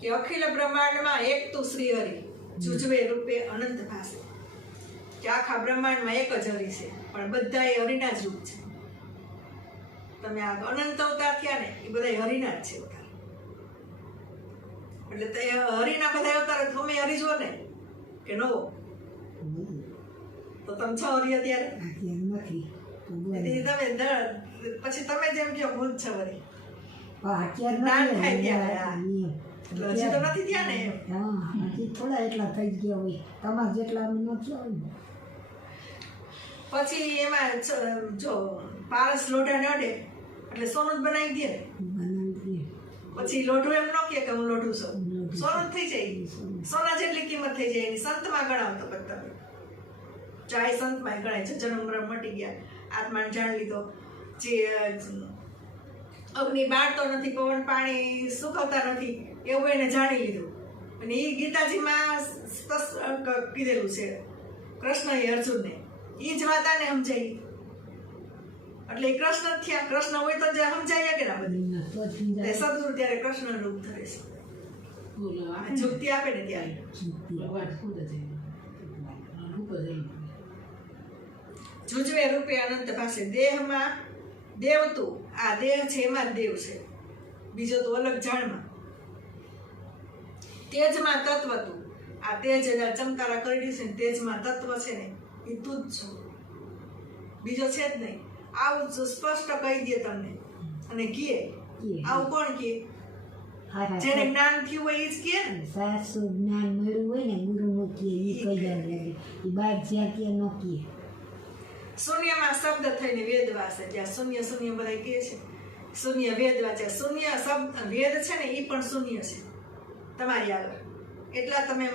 કે અખિલ બ્રહ્માંડમાં એક તું શ્રી હરિ જુજવે રૂપે અનંત ભાસે, કે આખા બ્રહ્માંડમાં એક જ હરિ છે, પણ બધા એ હરિના જ રૂપ છે. તમે આ અનંત અવતાર થયા ને એ બધા હરિના જ છે અવતાર. એટલે તે હરિના બધા અવતાર તમે હરિ જો ને કે નવો તો તમે છો હરિ અત્યારે નથી. તમે પછી તમે જેમ કહો ભૂલ છો વરી અત્યારે જ્ઞાન થાય ત્યારે હજી તો નથી થયા ને એમ. હા, હજી થોડા એટલા થઈ ગયા હોય, તમારે જેટલા અમે નથી હોય ને. પછી એમાં જો પારસ લોઢા નડે એટલે સોનું જ બનાવી દે ને. બનાવી દઈએ. પછી લોઢું એમ ન કહે કે હું લોઢું છું, સોનું જ થઈ જાય. સોના જેટલી કિંમત થઈ જાય એની. સંતમાં ગણાવતો બધા ચાહે સંતમાં ગણાય છે. જન્મ મરણ મટી ગયા, આત્માને જાણી લીધો, જે અગ્નિ બાળતો નથી, પવન પાણી સુકવતા નથી એવું એને જાણી લીધું. અને એ ગીતાજીમાં સ્પષ્ટ કીધેલું છે કૃષ્ણએ અર્જુનને. એ જ વાત આને સમજાઈ. એટલે એ કૃષ્ણ થયા. કૃષ્ણ હોય તો જે સમજાય કે ના બધું સદગુરુ ત્યારે કૃષ્ણ રૂપ ધરે છે. જુક્તિ આપે ને ત્યારે જુજવે રૂપે અનંત પાસે. દેહમાં દેવ તું, આ દેહ છે એમાં જ દેવ છે, બીજો તો અલગ જાણમાં. તેજમાં તત્વ તું, આ તેજ ચમકારા કરી છે ને તેજમાં તત્વ છે ને એ તું જ છો, બીજો છે જ નહીં. આવું સ્પષ્ટ કહી દે તમને. અને કહે આવું કોણ કહે? જેને જ્ઞાન થયું હોય એ જ કહે ને. સાસુ જ્ઞાન મળ્યું હોય ને ગુરુનું કહે એ કહી લાગે. એ બાર જ્યાં કે ન કહે. શૂન્યમાં શબ્દ થઈને વેદ વાસે. જ્યાં શૂન્ય શૂન્ય બધા કહે છે, શૂન્ય વેદ વાંચે. શૂન્ય શબ્દ વેદ છે ને એ પણ શૂન્ય છે તમારી આગળ. એટલા તમે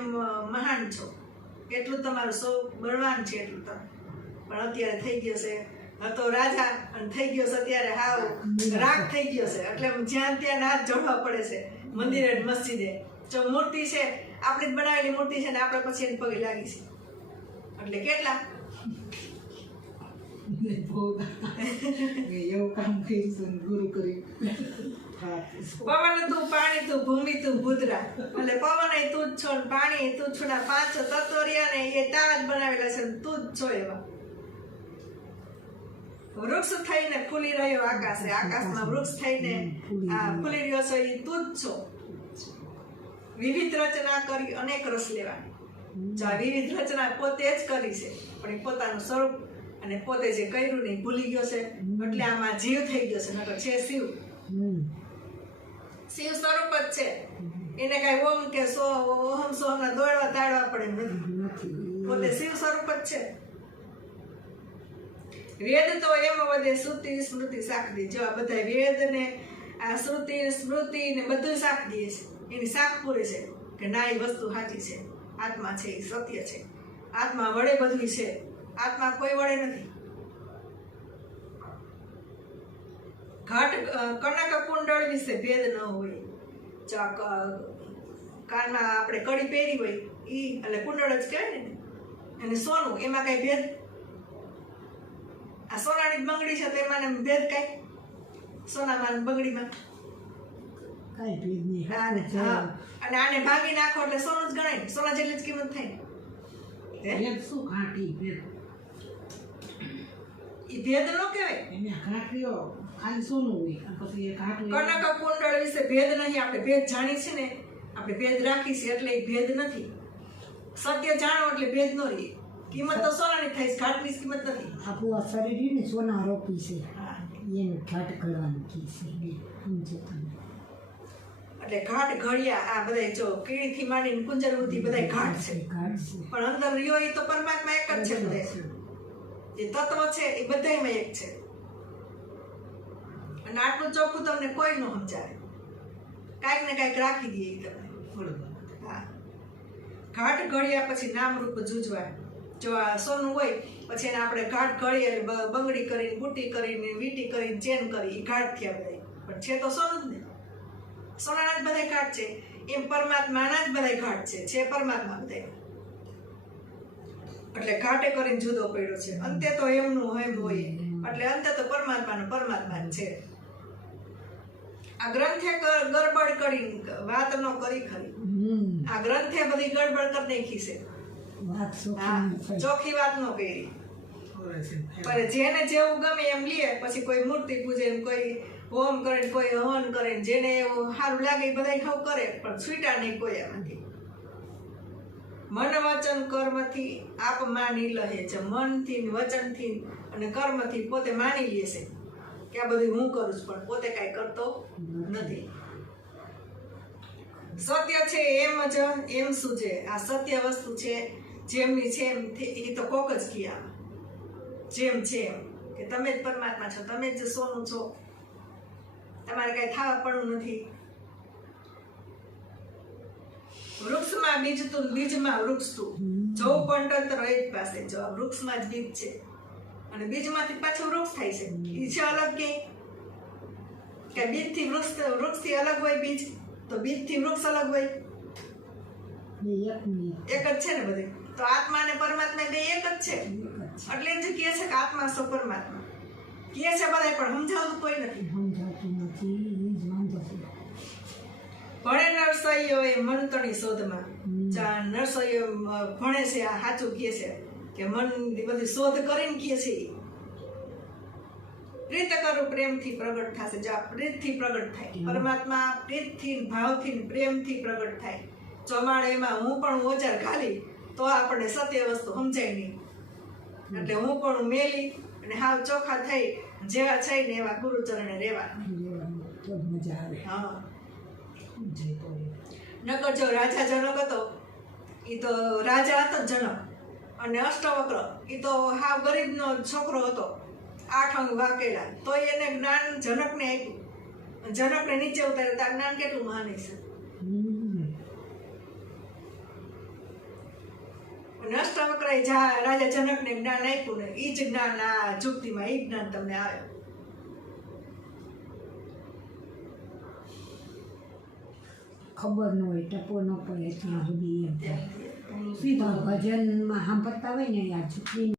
મહાન છો, એટલું તમારું સૌ બળવાન છે એટલું તમે. પણ અત્યારે થઈ ગયો છે હતો રાજા અને થઈ ગયો છે અત્યારે હાવ રાગ થઈ ગયો છે. એટલે જ્યાં ત્યાં હાથ જોડવા પડે છે. મંદિરે મસ્જિદે જો મૂર્તિ છે આપણી જ બનાવેલી મૂર્તિ છે ને આપણે પછી એને પગે લાગી છે. એટલે કેટલા એવું કામ કર્યું ગુરુ કરી. પવન તું, પાણી તું, ભૂમિ તું, ભૂતરા. એટલે પવન તું જ છો, પાણી તું જ છો, પાંચ તત્વો રહ્યા ને એ તારા જ બનાવેલા છે, તું જ છો એવા. વૃક્ષ થઈને ફૂલી રહ્યો આકાશ, આકાશમાં વૃક્ષ થઈને ફૂલી રહ્યો છે એ તું જ છો. વિવિધ રચના કરી અનેક રસ લેવાની. જો આ વિવિધ રચના પોતે જ કરી છે, પણ એ પોતાનું સ્વરૂપ અને પોતે જે કર્યું નહીં ભૂલી ગયો છે. એટલે આમાં જીવ થઈ ગયો છે. નકર છે શિવ. શિવ સ્વરૂપ જ છે. એને કઈ ઓમ કે સો ઓહમ સોમ ના દોડવા તાડવા પડે નથી. પોતે શિવ સ્વરૂપ જ છે. વેદ તો એમ વધે શ્રુતિ સ્મૃતિ સાખ દે. જો આ બધા વેદ ને આ શ્રુતિ સ્મૃતિ ને બધું સાખ દે છે. એની સાખ પૂરી છે કે ના એ વસ્તુ સાચી છે, આત્મા છે, એ સત્ય છે. આત્મા વડે બધું છે, આત્મા કોઈ વડે નથી. ઘટ કનક કુંડળ વિશે ભેદ ન હોય. જો કાનમાં આપણે કડી પહેરી હોય ઈ એટલે કુંડળ જ કહેવાય ને. અને સોનું એમાં કઈ ભેદ? આ સોનાની જ બંગડી છે તો એમાં ભેદ કઈ? સોનામાં બંગડીમાં કઈ ભેદ નહીં. અને આને ભાંગી નાખો એટલે સોનું જ ગણાય ને. સોના જેટલી જ કિંમત થાય ને. શું ઘાટી ભેદ? ઈ ભેદ ન કહેવાય. એને ઘાટીઓ ખાલી સોનું હોય પછી એ ઘાટું. કનક કુંડળ વિશે ભેદ નહીં. આપણે ભેદ જાણી છે ને, આપણે ભેદ રાખી છે એટલે એ ભેદ નથી. સત્ય જાણો એટલે ભેદ ન રહે. કિંમત તો સોનાની થાય, ઘાટની કિંમત નથી. આપણું આ શરીર ને સોના રોપી છે, એને ઘાટ કરવાનું કી છે. સમજો તમે? એટલે ઘાટ ઘડિયા આ બધા જો કીડીથી માંડીને કુંજર સુધી બધા ઘાટ છે. ઘાટ છે. પણ અંદર રહ્યો એ તો પરમાત્મા એક જ છે. બધા જે તત્વ છે એ બધામાં એક છે. અને આટલું ચોખ્ખું તમને કોઈ ન સમજાવે. કાંઈક ને કાંઈક રાખી દે એ તમને. હા, ઘાટ ઘડિયા પછી નામ રૂપ જુજવા. જો આ સોનું હોય પછી એને આપણે ઘાટ ઘડી એટલે બંગડી કરીને બુટ્ટી કરીને વીંટી કરીને ચેન કરી એ ઘાટ થયા બધા. પણ છે તો સોનું જ ને. સોનાના જ બધા ઘાટ છે. એમ પરમાત્માના જ બધા ઘાટ છે પરમાત્મા બધા. એટલે ઘાટે કરીને જુદો પડ્યો છે. અંતે તો એમનું એમ હોય. એટલે અંતે તો પરમાત્માનો પરમાત્મા જ છે. આ ગ્રંથે ગડબડ કરી વાત ન કરી ખરી. આ ગ્રંથે બધી ગડબડ કરી નાખી છે. વાત હા, સોખી ચોખ્ખી વાત ન કરી. પણ જેને જેવું ગમે એમ લે, પછી કોઈ મૂર્તિ પૂજે ને કોઈ હોમ કરે ને કોઈ હવન કરે ને જેને એવું સારું લાગે એ બધા હવ કરે, પણ છૂટા નહીં કોઈ એમાંથી. મન વચન કર્મથી આપ માની લહે છે. મનથી વચનથી અને કર્મથી પોતે માની લે છે કે આ બધું હું કરું છું, પણ પોતે કાંઈ કરતો નથી. સત્ય છે એમ જ એમ શું છે? આ સત્ય વસ્તુ છે, જેમની છે એમ એ તો કોક જ કહેવા જેમ છે એમ કે તમે જ પરમાત્મા છો, તમે જ સોનું છો, તમારે કાંઈ થવા પડવું નથી. વૃક્ષમાં બીજ તું, બીજમાં વૃક્ષ તું, જવું પણ તંત્ર એ જ પાસે. જો આ વૃક્ષમાં જ બીજ છે અને બીજમાંથી પાછું વૃક્ષ થાય છે. એ છે અલગ કે બીજથી વૃક્ષથી અલગ હોય બીજ, તો બીજથી વૃક્ષ અલગ હોય? એક જ છે ને બધે. તો આત્મા અને પરમાત્મા બે એક જ છે. એટલે જ કહે છે કે આત્મા સો પરમાત્મા કહે છે બધા, પણ સમજાવતું કોઈ નથી. ભણે નરસૈયો એ મંતરની શોધમાં. નરસૈયો ભણે છે, આ સાચું કહે છે કે મન બધી શોધ કરીને કહે છે. પ્રીત કરું પ્રેમથી પ્રગટ થશે. જો આ પ્રીતથી પ્રગટ થાય, પરમાત્મા પ્રીતથી, ભાવથી, પ્રેમથી પ્રગટ થાય. ચોમાણ એમાં હું પણ ઓજાર ઘાલી તો આપણને સત્ય વસ્તુ સમજાય નહીં. એટલે હું પણ મેલી અને હાવ ચોખ્ખા થઈ જેવા છે ને એવા ગુરુચરણે રહેવા. હા, નકર જો રાજા જનક હતો, એ તો રાજા હતો જનક, અને અષ્ટવક્ર એ તો હાવ ગરીબનો છોકરો હતો, 8 અંગ વાકેલા, તો એને જ્ઞાન જનકને આપ્યું. જનકને નીચે ઉતારે તો આ જ્ઞાન કેટલું મહાન છે. અને અષ્ટવક્રએ રાજા જનકને જ્ઞાન આપ્યું ને, એ જ જ્ઞાન આ જુક્તિમાં, એ જ્ઞાન તમને આવે. ખબર ન હોય, ટપો ન પડે ત્યાં સુધી એમ થાય. સીધા ભજનમાં સાંભળતા હોય ને યાર,